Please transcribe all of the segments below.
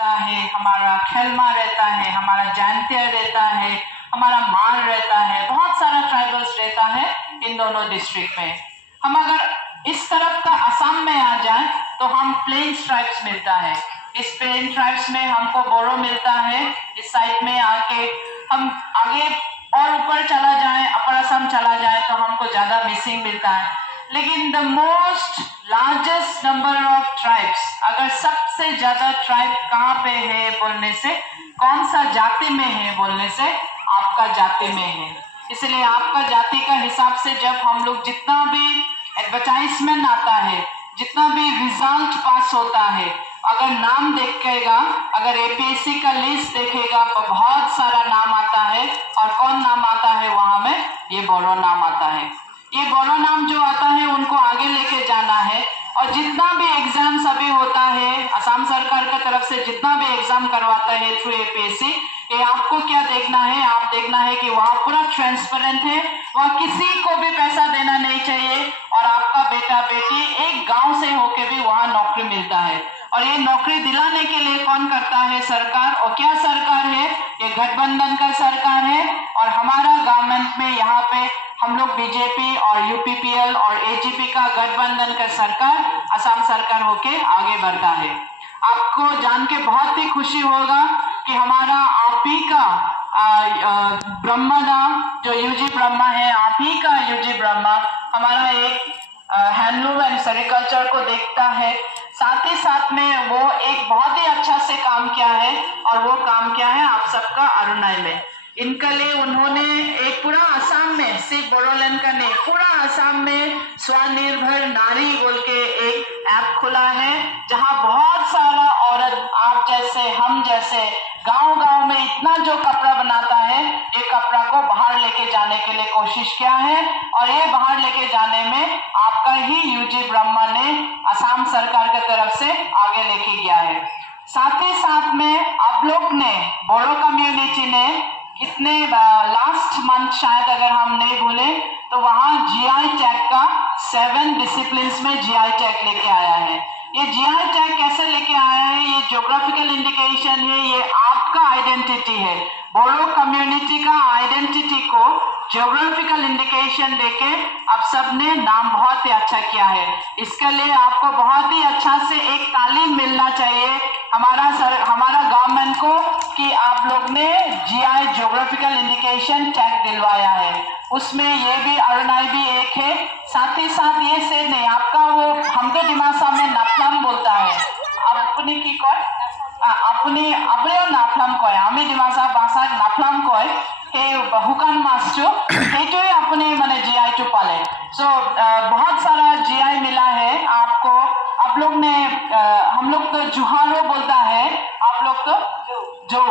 रहता है, हमारा खेलमा रहता है, हमारा जानतिया रहता है, हमारा मार रहता है, बहुत सारा ट्राइबल्स रहता है इन दोनों डिस्ट्रिक्ट में। हम अगर इस तरफ का असम में आ जाए तो हम प्लेन्स ट्राइब्स मिलता है। इस प्लेन ट्राइब्स में हमको बोरो मिलता है। इस साइड में आके हम आगे और ऊपर चला जाए, अपर असम चला जाए तो हमको ज्यादा मिसिंग मिलता है। लेकिन the most largest number of tribes, अगर सबसे ज्यादा ट्राइब कहाँ पे है बोलने से, कौन सा जाति में है बोलने से, आपका जाति में है। इसलिए आपका जाति का हिसाब से जब हम लोग जितना भी एडवर्टाइजमेंट आता है, जितना भी रिजल्ट पास होता है, अगर नाम देखेगा, अगर एपीएससी का लिस्ट देखेगा तो बहुत सारा नाम आता है। और कौन नाम आता है वहां में? ये बोरो नाम आता है। ये बोरो नाम जो आता है उनको आगे लेके जाना है। और जितना भी एग्जाम्स अभी होता है, असम सरकार की तरफ से जितना भी एग्जाम करवाता है थ्रू एपीएससी, ये आपको क्या देखना है? आप देखना है कि वहाँ पूरा ट्रांसपेरेंट है, वहाँ किसी को भी पैसा देना नहीं चाहिए और आपका बेटा बेटी एक गांव से होके भी वहाँ नौकरी मिलता है। और ये नौकरी दिलाने के लिए कौन करता है? सरकार। और क्या सरकार है? ये गठबंधन का सरकार है। और हमारा गवर्नमेंट में यहाँ पे हम लोग बीजेपी और यूपीपीएल और एजीपी का गठबंधन का सरकार, असम सरकार होके आगे बढ़ता है। आपको जान के बहुत ही खुशी होगा कि हमारा आप ही का ब्रह्मा जो यूजी ब्रह्मा है, आप ही का यूजी ब्रह्मा हमारा एक हैंडलूम एंड सेरिकल्चर को देखता है। साथ ही साथ में वो एक बहुत ही अच्छा से काम किया है। और वो काम क्या है? आप सबका अरुणाई में इनके लिए उन्होंने एक पूरा असम में, सिर्फ बोडोलैंड का नहीं, पूरा असम में स्वनिर्भर नारी बोल के एक ऐप खुला है, जहां बहुत सारा औरत आप जैसे हम जैसे गांव-गांव में इतना जो कपड़ा बनाता है, ये कपड़ा को बाहर लेके जाने के लिए कोशिश किया है। और ये बाहर लेके जाने में आपका ही यूजी ब्रह्मा ने असम सरकार की तरफ से आगे लेके गया है। साथ ही साथ में आप लोग ने, बोडो कम्युनिटी ने इतने लास्ट मंथ शायद अगर हम नहीं भूले तो वहां जीआई टैग का 7 डिसिप्लिन्स में जीआई टैग लेके आया है। ये जीआई टैग कैसे लेके आया है? ये ज्योग्राफिकल इंडिकेशन है, ये आपका आइडेंटिटी है। बोडो कम्युनिटी का आइडेंटिटी को ज्योग्राफिकल इंडिकेशन देके आप सबने नाम बहुत ही अच्छा किया है। इसके लिए आपको बहुत ही अच्छा से एक तालीम मिलना चाहिए हमारा गवर्नमेंट को कि आप लोग ने जीआई ज्योग्राफिकल इंडिकेशन टैग दिलवाया है। उसमें ये भी अरुणाई भी एक है। साथ ही साथ ये से नहीं, आपका वो हम तो दिमासा में नाफलाम बोलता है, अपनी की कय अपनी अपनेও নাফলাম কয়, আমি ডিমাসা ভাষাত নাফলাম কয়। সেই हुकान मासটো সেইটোৱে अपने माने जीआई टू पाले। सो बहुत सारा जीआई मिला है आपको। आप लोग ने हम लोग तो जुहारो बोलता है, आप लोग तो जो,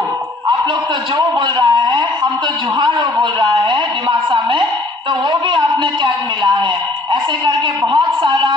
आप लोग तो जो बोल रहा है, हम तो जुहारो बोल रहा है डिमासा में, तो वो भी आपने टैग मिला है। ऐसे करके बहुत सारा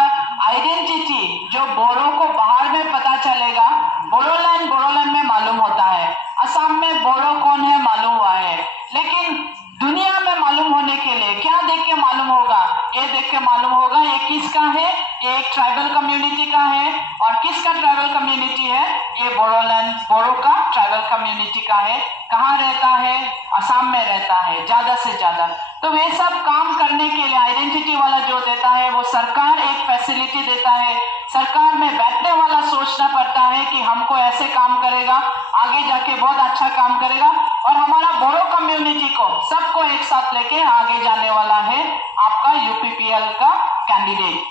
आइडेंटिटी जो बोरो को बाहर में पता चलेगा, बोडोलैंड में मालूम होता है, असम में बोरो कौन है मालूम हुआ है, लेकिन दुनिया में मालूम होने के लिए क्या देख के मालूम होगा? ये देख के मालूम होगा ये किसका है, ये एक ट्राइबल कम्युनिटी का है। और किसका ट्राइबल कम्युनिटी है? ये बोडो का ट्राइबल कम्युनिटी का है। कहाँ रहता है? असम में रहता है ज्यादा से ज्यादा। तो वे सब काम करने के लिए आइडेंटिटी वाला जो देता है, वो सरकार एक फैसिलिटी देता है। सरकार में बैठने वाला सोचना पड़ता है कि हमको ऐसे काम करेगा, आगे जाके बहुत अच्छा काम करेगा और हमारा बोडो कम्युनिटी को सबको एक साथ लेके आगे जाने वाला है आपका यूपीपीएल का कैंडिडेट।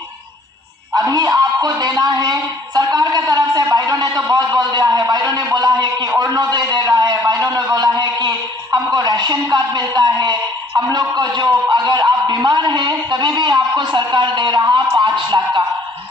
अभी आपको देना है सरकार की तरफ से। भाईरों ने तो बहुत बोल दिया है, भाईरों ने बोला है कि अरुणोदय दे रहा है, भाईरों ने बोला है कि हमको राशन कार्ड मिलता है। हम लोग को जो अगर आप बीमार हैं तभी भी आपको सरकार दे रहा 5 लाख का।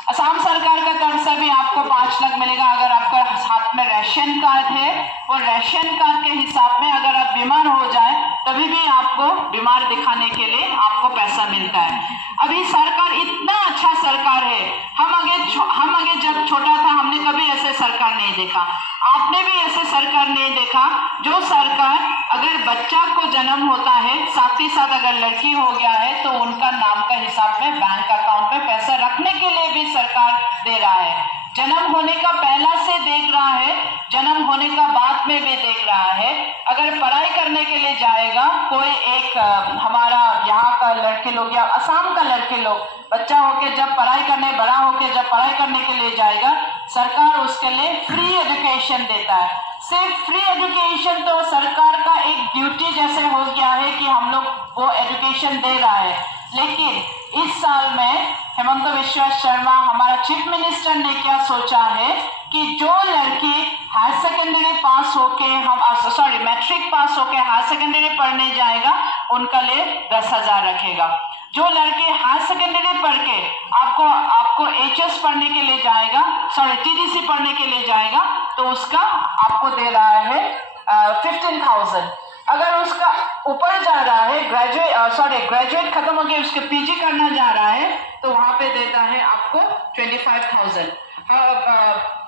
असम सरकार की तरफ से भी आपको 5 लाख मिलेगा अगर आपका हाथ में राशन कार्ड है। वो राशन कार्ड के हिसाब में अगर आप बीमार हो जाए तभी भी आपको बीमार दिखाने के लिए आपको पैसा मिलता है। अभी सरकार इतना अच्छा सरकार है। हम आगे जब छोटा था हमने कभी ऐसे सरकार नहीं देखा, आपने भी ऐसे सरकार नहीं देखा। जो सरकार अगर बच्चा को जन्म होता है, साथ ही साथ अगर लड़की हो गया है तो उनका नाम का हिसाब में बैंक अकाउंट में पैसा रखने के लिए भी सरकार दे रहा है। जन्म होने का पहला से देख रहा है, जन्म होने का बाद में भी देख रहा है। अगर पढ़ाई करने के लिए जाएगा कोई एक हमारा यहाँ का लड़के लोग या असम का लड़के लोग, बच्चा होके जब पढ़ाई करने, बड़ा होके जब पढ़ाई करने के लिए जाएगा, सरकार उसके लिए फ्री एजुकेशन देता है। सिर्फ फ्री एजुकेशन तो सरकार का एक ड्यूटी जैसे हो गया है कि हम लोग वो एजुकेशन दे रहा है। लेकिन इस साल में हेमंत बिस्वा शर्मा हमारा चीफ मिनिस्टर ने क्या सोचा है कि जो लड़की हायर सेकेंडरी पास होके मैट्रिक पास होके हायर सेकेंडरी पढ़ने जाएगा उनका लिए 10,000 रखेगा। जो लड़के हायर सेकेंडरी पढ़ के आपको एचएस पढ़ने के लिए जाएगा, टीडीसी पढ़ने के लिए जाएगा, तो उसका आपको दे रहा है 15,000। अगर उसका ऊपर जा रहा है, ग्रेजुएट खत्म हो गया, उसके पीजी करना जा रहा है, तो वहां पे देता है आपको 25,000।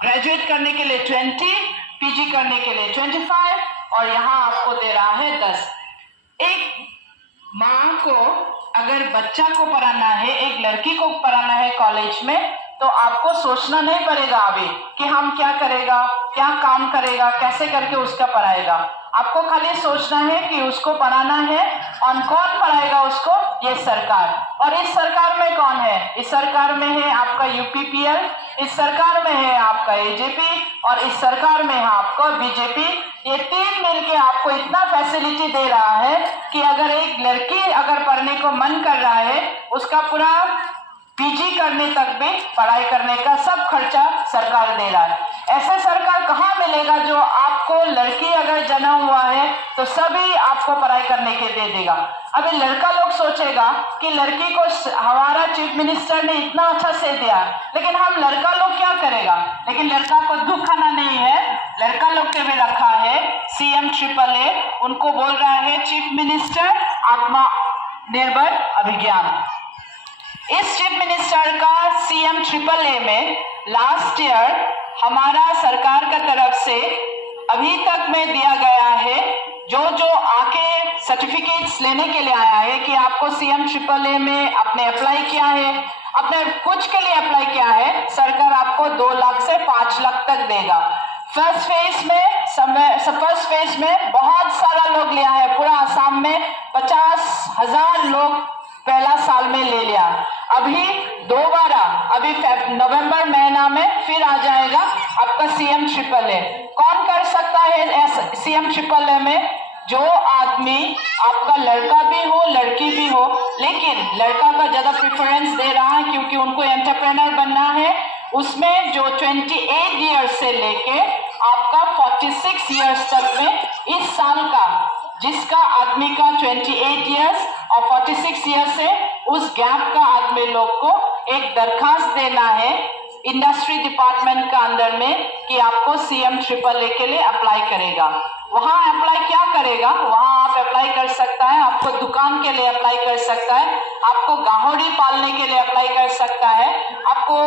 ग्रेजुएट करने के लिए 20, पीजी करने के लिए 25, और यहाँ आपको दे रहा है 10। एक माँ को अगर बच्चा को पढ़ाना है, एक लड़की को पढ़ाना है कॉलेज में, तो आपको सोचना नहीं पड़ेगा अभी कि हम क्या करेगा, क्या काम करेगा, कैसे करके उसका पढ़ाएगा। आपको खाली सोचना है कि उसको पढ़ाना है, और कौन पढ़ाएगा उसको? ये सरकार। और इस सरकार में कौन है? इस सरकार में है आपका यूपीपीएल, इस सरकार में है आपका एजेपी, और इस सरकार में है आपका बीजेपी। ये तीन मिलके आपको इतना फैसिलिटी दे रहा है कि अगर एक लड़की अगर पढ़ने को मन कर रहा है, उसका पूरा पीजी करने तक भी पढ़ाई करने का सब खर्चा सरकार दे रहा है। ऐसे सरकार कहाँ मिलेगा जो आपको लड़की अगर जन्म हुआ है तो सभी आपको पढ़ाई करने के दे देगा। अभी लड़का लोग सोचेगा कि लड़की को हमारा चीफ मिनिस्टर ने इतना अच्छा से दिया, लेकिन हम लड़का लोग क्या करेगा? लेकिन लड़का को दुख खाना नहीं है, लड़का लोग के भी रखा है CM AAA, उनको बोल रहा है चीफ मिनिस्टर आत्मनिर्भर अभियान। इस चीफ मिनिस्टर का CM AAA में लास्ट ईयर हमारा सरकार का तरफ से अभी तक में दिया गया है, जो आके सर्टिफिकेट्स लेने के लिए आया है कि आपको CM AAA में आपने अप्लाई किया है, आपने कुछ के लिए अप्लाई किया है, सरकार आपको 2 लाख से 5 लाख तक देगा। फर्स्ट फेज में बहुत सारा लोग लिया है, पूरा आसाम में 50,000 लोग पहला साल में ले लिया। अभी दोबारा अभी नवंबर महीना में फिर आ जाएगा आपका CM AAA। कौन कर सकता है CM AAA में? जो आदमी आपका लड़का भी हो लड़की भी हो, लेकिन लड़का का ज्यादा प्रेफरेंस दे रहा है क्योंकि उनको एंटरप्रेन्योर बनना है। उसमें जो 28 ईयर्स से लेके आपका 46 ईयर्स तक में इस साल का जिसका आदमी का 28 ईयर्स और 46 ईयर्स है, उस गैप का आदमी लोग को एक दरखास्त देना है इंडस्ट्री डिपार्टमेंट का अंदर में कि आपको CM AAA के लिए अप्लाई करेगा। वहां अप्लाई क्या करेगा? वहां आप अप्लाई कर सकता है, आपको दुकान के लिए अप्लाई कर सकता है, आपको गाहरी पालने के लिए अप्लाई कर सकता है, आपको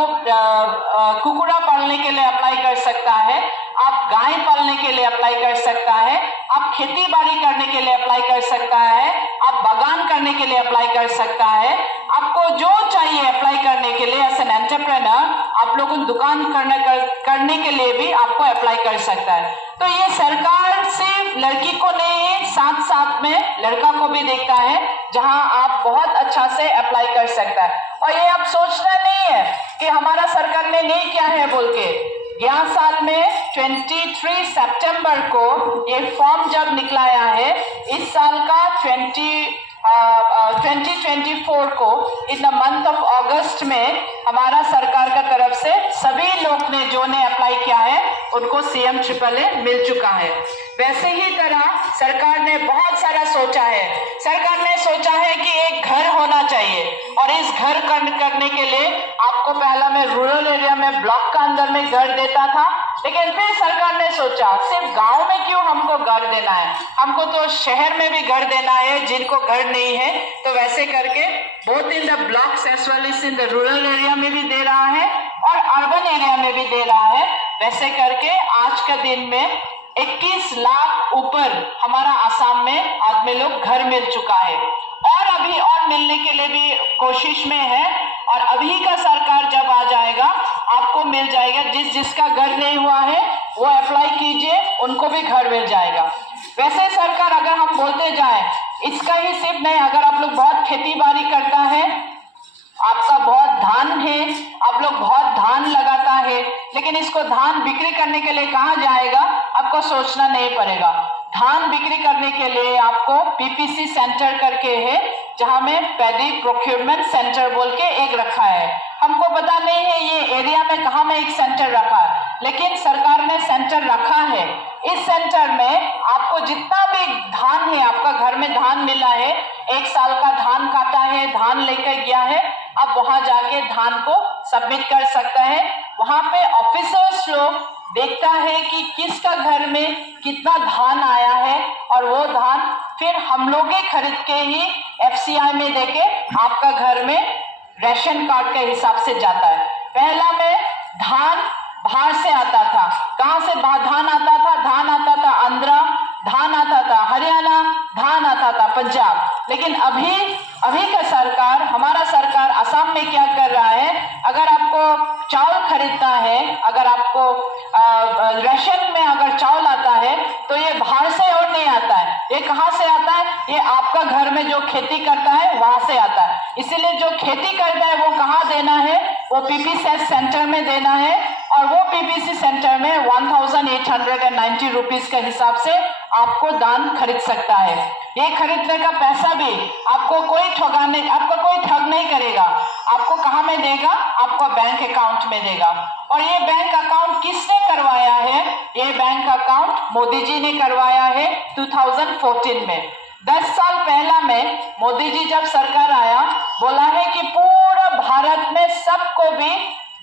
कुकुड़ा पालने के लिए अप्लाई कर सकता है, आप गाय पालने के लिए अप्लाई कर सकता है, आप खेती बाड़ी करने के लिए अप्लाई कर सकता है, आप बागान करने के लिए अप्लाई कर सकता है। आपको जो चाहिए अप्लाई करने के लिए एज एन एंटरप्रेन्योर, आप लोगों दुकान करने के लिए भी आपको अप्लाई कर सकता है। तो ये सरकार सिर्फ लड़की को नहीं है, साथ साथ में लड़का को भी देखता है, जहां आप बहुत अच्छा से अप्लाई कर सकता है। और ये आप सोचना नहीं है कि हमारा सरकार ने नहीं किया है बोल के। 11 साल में 23 सितंबर को ये फॉर्म जब निकलाया है, इस साल का 2024 को इन द मंथ ऑफ अगस्त में हमारा सरकार का तरफ से सभी लोग ने जो ने अप्लाई किया है उनको CM AAA मिल चुका है। वैसे ही तरह सरकार ने बहुत सारा सोचा है। सरकार ने सोचा है कि एक घर होना चाहिए, और इस घर करने के लिए आपको पहला में रूरल एरिया में ब्लॉक का अंदर में घर देता था, लेकिन फिर सरकार ने सोचा सिर्फ गांव में क्यों हमको घर देना है, हमको तो शहर में भी घर देना है जिनको घर नहीं है। तो वैसे करके both in the blocks as well as in the rural area में भी दे रहा है और अर्बन एरिया में भी दे रहा है। वैसे करके आज का दिन में 21 लाख ऊपर हमारा आसाम में आदमी लोग घर मिल चुका है, और अभी और मिलने के लिए भी कोशिश में है। और अभी का सरकार जब आ जाएगा आपको मिल जाएगा। जिसका घर नहीं हुआ है वो अप्लाई कीजिए, उनको भी घर मिल जाएगा। वैसे सरकार अगर हम बोलते जाए, इसका ही सिर्फ नहीं, अगर आप लोग बहुत खेती बाड़ी करता है, आपका बहुत धान है, आप लोग बहुत धान लगाता है, लेकिन इसको धान बिक्री करने के लिए कहाँ जाएगा आपको सोचना नहीं पड़ेगा। धान बिक्री करने के लिए आपको पीपीसी सेंटर करके है, जहां में पैडी प्रोक्योरमेंट सेंटर बोल के एक रखा है। हमको पता नहीं है ये एरिया में कहाँ में एक सेंटर रखा है, लेकिन सरकार ने सेंटर रखा है। इस सेंटर में आपको जितना भी धान है, आपका घर में धान मिला है, 1 साल का धान काटा है, धान लेकर गया है, आप वहां जाके धान को सबमिट कर सकता है। वहां पे ऑफिसर्स लोग देखता है कि किसका घर में कितना धान आया है, और वो धान फिर हम लोग ही खरीद के ही एफसीआई में देके आपका घर में राशन कार्ड के हिसाब से जाता है। पहला में धान बाहर से आता था। कहां से धान आता था? धान आता था आंध्रा, धान आता था हरियाणा, धान आता था पंजाब। लेकिन अभी का सरकार, हमारा सरकार असम में क्या कर रहा है, अगर आपको चावल खरीदना है, अगर आपको राशन में अगर चावल आता है, तो ये बाहर से और नहीं आता है। ये कहां से आता है? ये आपका घर में जो खेती करता है वहां से आता है। इसीलिए जो खेती करता है वो कहाँ देना है? वो पीपीसी सेंटर में देना है, और वो पीपीसी सेंटर में 1890 रुपीज के हिसाब से आपको धान खरीद सकता है। ये खरीदने का पैसा भी आपको कोई ठग नहीं करेगा। आपको कहाँ में देगा? आपको बैंक अकाउंट में देगा। और ये बैंक अकाउंट किसने करवाया है? ये बैंक अकाउंट मोदी जी ने करवाया है 2014 में। 10 साल पहला में मोदी जी जब सरकार आया, बोला है कि पूरा भारत में सबको भी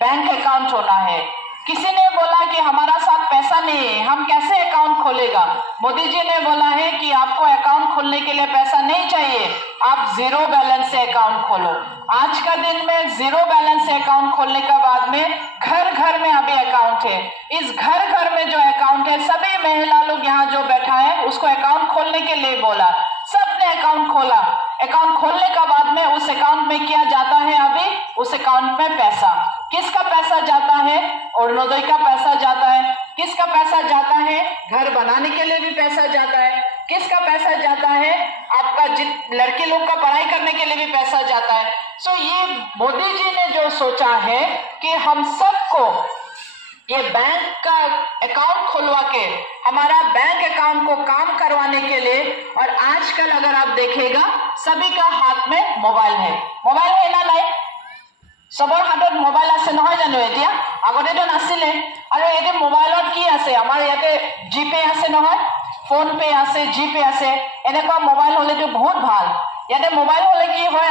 बैंक अकाउंट होना है। किसी ने बोला कि हमारा साथ पैसा नहीं है, हम कैसे अकाउंट खोलेगा? मोदी जी ने बोला है कि आपको अकाउंट खोलने के लिए पैसा नहीं चाहिए, आप जीरो बैलेंस से अकाउंट खोलो। आज का दिन में जीरो बैलेंस से अकाउंट खोलने के बाद में घर घर में अभी अकाउंट है। इस घर घर में जो अकाउंट है, सभी महिला लोग यहाँ जो बैठा है उसको अकाउंट खोलने के लिए बोला, सबने अकाउंट खोला। अकाउंट खोलने के बाद में उस अकाउंट में क्या जाता है? अभी उस अकाउंट में पैसा किसका पैसा जाता है? अरुणोदय का पैसा जाता है। किसका पैसा जाता है? घर बनाने के लिए भी पैसा जाता है। किसका पैसा जाता है? आपका लड़के लोग का पढ़ाई करने के लिए भी पैसा जाता है। सो ये मोदी जी ने जो सोचा है कि हम सबको ये बैंक का अकाउंट खुलवा के, हमारा बैंक अकाउंट को काम करवाने के लिए, और आजकल अगर आप देखेगा सभी का हाथ में मोबाइल है। मोबाइल है ना? नहीं सबर हाथत मोबाइल আছে নহয় জানো? এতিয়া আগতেতো নাছিলে। আৰু এতিয়া মোবাইলত কি আছে? আমাৰ ইয়াতে জিপে আছে নহয়, ফোন পে আছে, জিপে আছে। এনেকুৱা মোবাইল হলেতো বহুত ভাল। ইয়াতে মোবাইল হলে কি হয়,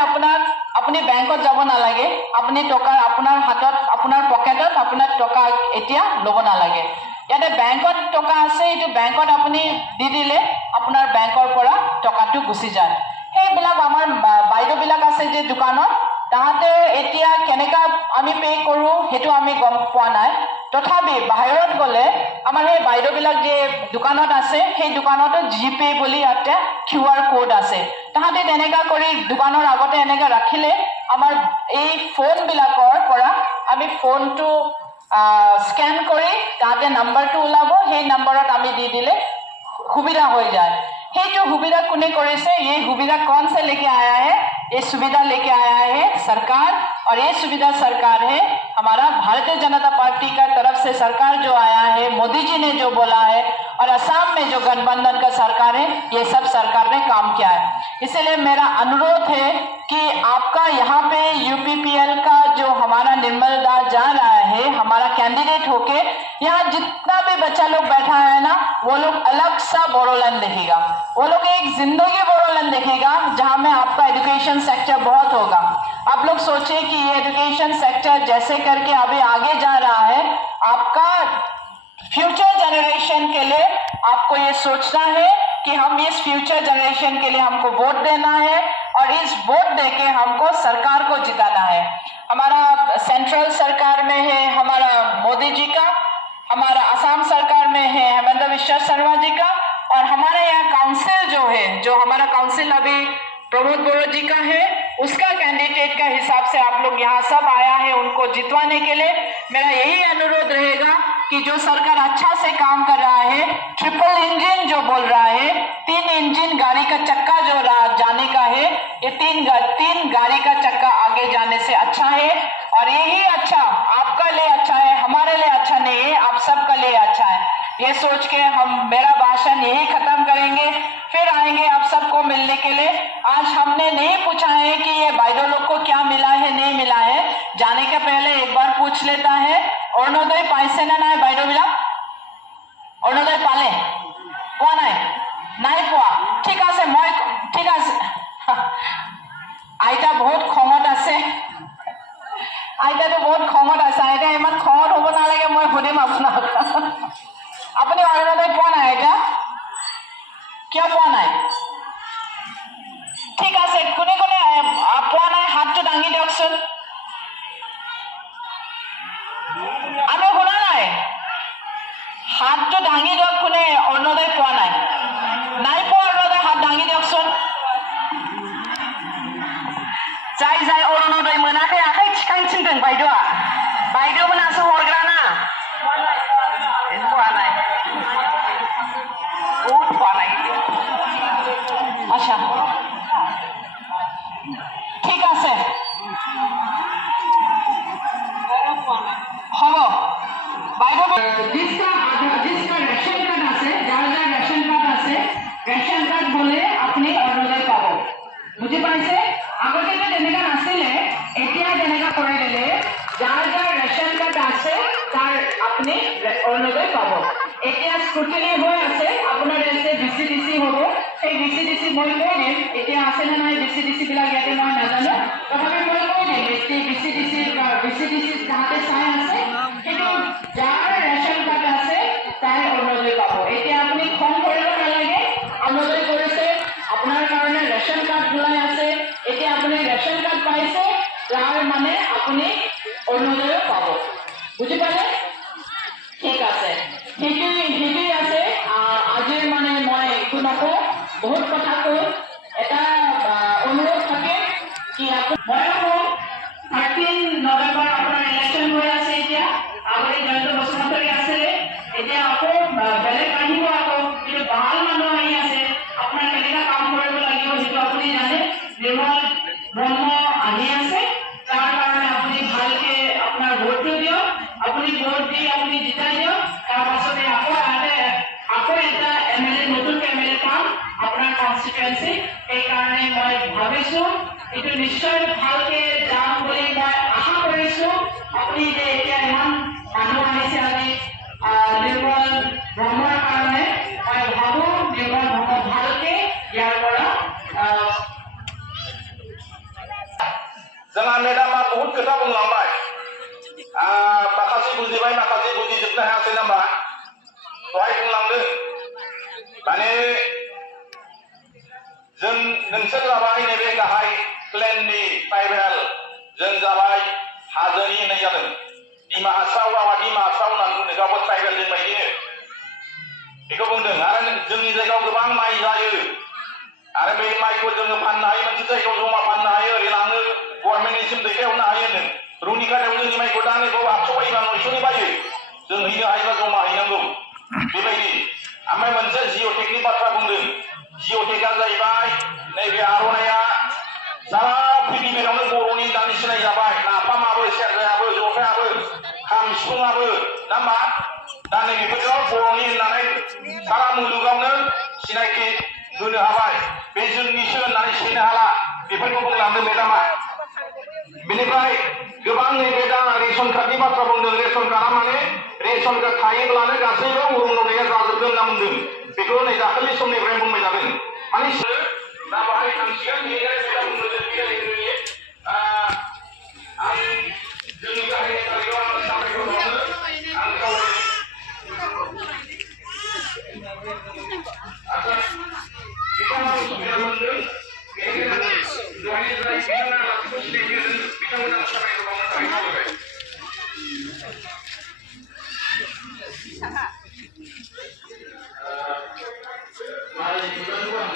আপুনি বেংকত যাব নালাগে, আপুনি টকা আপোনাৰ হাতত, আপোনাৰ পকেটত আপোনাৰ টকা এতিয়া ল'ব নালাগে। ইয়াতে বেংকত টকা আছে, এইটো বেংকত আপুনি দি দিলে আপোনাৰ বেংকৰ পৰা টকাটো গুচি যায়। সেইবিলাক আমাৰ বাইদেউবিলাক আছে যে দোকানত, তাহাঁতে এতিয়া কেনেকা আমি পে কৰো সেইটো আমি গম পোৱা নাই। তথাপি বাহিৰত গলে আমাৰ সেই বাইদেউবিলাক যে দোকানত আছে, সেই দোকানতো জিপে বুলি এটা QR কোড আছে। তাহাঁতে তেনেকা কৰি দোকানৰ আগতে এনেকা ৰাখিলে আমাৰ এই ফোন বিলাকৰ পৰা আমি ফোনটো স্ক্যান কৰি তাহাঁতে নাম্বাৰটো ওলাব, সেই নাম্বাৰত আমি দি দিলে সুবিধা হৈ যায়। সেইটো সুবিধা কোনে কৰিছে? ये सुविधा कौन से लेके आया है? ये सुविधा लेके आया है सरकार, और ये सुविधा सरकार है हमारा भारतीय जनता पार्टी का तरफ से सरकार जो आया है, मोदी जी ने जो बोला है, और असम में जो गठबंधन का सरकार है, ये सब सरकार ने काम किया है। इसलिए मेरा अनुरोध है कि आपका यहाँ पे यूपीपीएल का जो हमारा निर्मल दास जा रहा है, हमारा कैंडिडेट होके, यहाँ जितना भी बच्चा लोग बैठा है ना, वो लोग अलग सा बोडोलैंड देखेगा। वो लोग एक जिंदगी बोडोलैंड देखेगा जहां में आपका एजुकेशन सेक्टर बहुत होगा। आप लोग सोचिए कि ये एजुकेशन सेक्टर जैसे करके अभी आगे जा रहा है, आपका फ्यूचर जनरेशन के लिए आपको ये सोचना है कि हम इस फ्यूचर जनरेशन के लिए हमको वोट देना है, और इस वोट देके हमको सरकार को जिताना है। हमारा सेंट्रल सरकार में है हमारा मोदी जी का, हमारा असम सरकार में है हेमंत बिश्वा शर्मा जी का, और हमारे यहाँ काउंसिल जो है, जो हमारा काउंसिल अभी प्रमोद बोरो जी का है, उसका कैंडिडेट का हिसाब से आप लोग यहाँ सब आया है उनको जितवाने के लिए। मेरा यही अनुरोध रहेगा कि जो सरकार अच्छा से काम कर रहा है, ट्रिपल इंजन जो बोल रहा है, 3 इंजन गाड़ी का चक्का जो जाने का है, ये तीन गाड़ी का चक्का आगे जाने से अच्छा है। और यही अच्छा आपका लिए अच्छा है, हमारे लिए अच्छा नहीं है, आप सबका लिए अच्छा है। ये सोच के हम मेरा भाषण यही खत्म करेंगे, फिर आएंगे आप सबको मिलने के लिए। आज हमने नहीं पूछा है कि ये भाइयों लोग को क्या मिला है नहीं मिला है, जाने के पहले एक बार पूछ लेता है। अरुणोदय पाइसे ना ना भाइयों बिला अरुणोदय पाले পোৱা নাই নাই পোৱা ঠিক আছে মই ঠিক আছে আইতা বহুত খঙত আছে আইতাটো বহুত খঙত আছে আইতা ইমান খঙত হ'ব নালাগে মই সুধিম আপোনাক আপুনি অৰুণোদয় পোৱা নাই আইতা কিয় পোৱা নাই ঠিক আছে কোনে কোনে পোৱা নাই হাতটো দাঙি দিয়কচোন আমি শুনা নাই হাতটো দাঙি দিয়ক কোনে অৰুণোদয় পোৱা নাই নাই পোৱা অৰুণোদয় হাত দাঙি দিয়কচোন जाय जाय अरुणोदय मोनाखै आखाइ थिखांथिनदों बायद'आ बायद' मोनासो हरग्राना পোৱা নাই বহুত পোৱা নাই আচ্ছা ঠিক আছে হ'ব বাইদেউ जिसका रेशन कार्ड আছে যার যার रेशन कार्ड আছে रेशन कार्ड বলে আপনি অৰুণোদয় পাব বুজি পাইছে আগতে তো তেনেকা নাছিলে এতিয়া তেনেকা কৰি দিলে যাৰ যাৰ ৰেচন কাৰ্ড আছে তাৰ আপুনি অৰুণোদয় পাব এতিয়া স্কুটিনি হৈ আছে আপোনাৰ আছে বিসিডিসি হ'ব এই বিসিডিসি মই কৈ দিম এতিয়া আছে নে নাই বিসিডিসি বিলাক ইয়াতে মই নাজানো তথাপি মই কৈ দিম এই বিসিডিসি তাতে চাই আছে কিন্তু যাৰ ৰেচন কাৰ্ড আছে তাৰ অৰুণোদয় পাব এতিয়া আপুনি খং কৰিব নালাগে অৰুণোদয় কৰিছে আপোনাৰ কাৰণে ৰেচন কাৰ্ড ওলাই আছে এতিয়া আপুনি ৰেচন কাৰ্ড পাইছে তাৰ মানে আপুনি অৰুণোদয় পাব বুজি পালে ঠিক আছে সেইটোৱেই আছে আজি মানে মই একো নকওঁ বহুত কথা কওঁ এটা অনুৰোধ থাকে কি মই কওঁ 13 নৱেম্বৰ আপোনাৰ ইলেকশ্যন হৈ আছে এতিয়া আপুনি জয়ন্ত বসুমতাৰী আছিলে এতিয়া আকৌ বেলেগ আহিব আকৌ কিন্তু ভাল মানুহ আহি আছে আপোনাৰ কেনেকুৱা কাম কৰিব লাগিব সেইটো আপুনি জানে নিৰ্মল ব্ৰহ্ম আহি আছে তাৰ কাৰণে আপুনি ভালকে আপোনাৰ ভোটটো দিয়ক আপুনি ভোট দি আপুনি জিতাই দিয়ক তাৰ পাছতে আকৌ এটা এমএলএ নতুন এমএলএ পাম আপোনাৰ কনষ্টিটুৱেঞ্চি সেইকাৰণে মই ভাবিছোঁ এইটো নিশ্চয় ভালকে যাম বুলি মই আশা কৰিছোঁ আপুনি যে এতিয়া ইমান মানুহ আহিছে আজি নিৰ্মল ব্ৰহ্মৰ কাৰণে মই ভাবোঁ নিৰ্মল ব্ৰহ্ম ভালকে ইয়াৰ পৰা जोंहा मेडामा बहुत खोथा बुंलांबाय माखासे बुजिबाय माखासे बुजिजोबनो हायासै नामा दहाय बुंलांदों माने जों नोंसोर जाबाय नैबे गाहाय प्लेननि ट्राइबेल जों जाबाय हाजोनि होननाय जादों डिमा हासाव रावा डिमा हासाव होननानै बुंदों गावबो ट्राइबेल जों बायदिनो बेखौ बुंदों आरो जोंनि जायगायाव गोबां माइ जायो आरो बे माइखौ जोङो फाननो हायो मोनसे जायगायाव जमा फाननो हायो ओरै लाङो गभर्नमेन्टनिसिम दैथायहरनो हायो नों रुनिकाटायाव जोंनि माइखौ दा नैखौ 800 बायोबा 900नि बायो जों हैनो हायोबा जमा हैनांगौ बेबायदि ओमफ्राय मोनसे जिअटेकनि बाथ्रा बुंदों जिअटेकआ जाहैबाय नैबे आर'नाइया सारा पृथिबीयावनो बर'नि होननानै सिनाय जाबाय नाफामाबो सेरजायाबो जथायाबो खाम सिफुङाबो ना मा दा नैबेफोराव बर'नि होननानै सारा मुलुगावनो सिनायथि होनो हाबाय बे जोंनिसो होननानै सिनायनो हाला बेफोरखौ बुंलांदों मेडामा बेनिफ्राय गोबां नैबे दा रेशन कार्डनि बाथ्रा बुंदों रेशन कार्डआ माने रेशन कार्ड थायोब्लानो गासैबो अरुणोदया जाजोबगोन होनना बुंदों बेखौ नै दाखालि समनिफ्राय बुंबाय जादों माने दा बाहाय थांसिगोन बेनिफ्राय मेडाम बुंदों आं जोंनि गाहाय नेताखौ आं साबायखर बावनो आं आदसा बिथाङा सुबिदा मोनदों बेनिखायनो दहायनिफ्राय बिथाङा लाखिखौ सिनायथि होदों बिथांमोना साबायखर बावनो थाखाय खावलायबाय मालायनि बिबानखौ आं